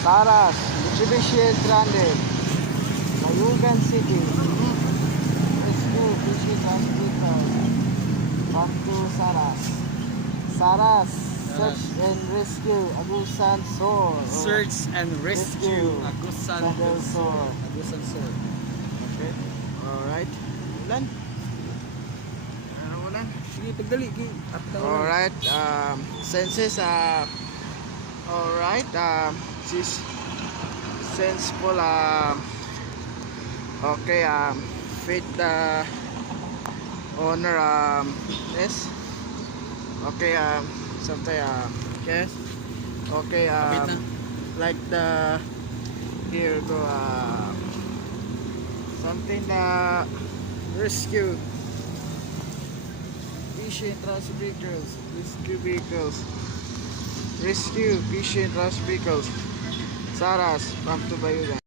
Saras, Mitsubishi Grande, Bayugan City. Rescue Fishing Hospital. Back to Saras. Saras, Search and Rescue, Agusan Sor. Search and Rescue. Agusan Del Sur. Agusan Sur. Okay. Alright. Ulan. Ulan. Sige, pagdali. Alright. Senses. Alright. This senseful. Okay. Fit the owner. Yes. Okay. Something. Yes. Okay. Kapit na. Like the. Here go. Something the rescue. Fishing trash vehicles. Rescue vehicles. Rescue fishing trash vehicles. Saras, from to Bayugan.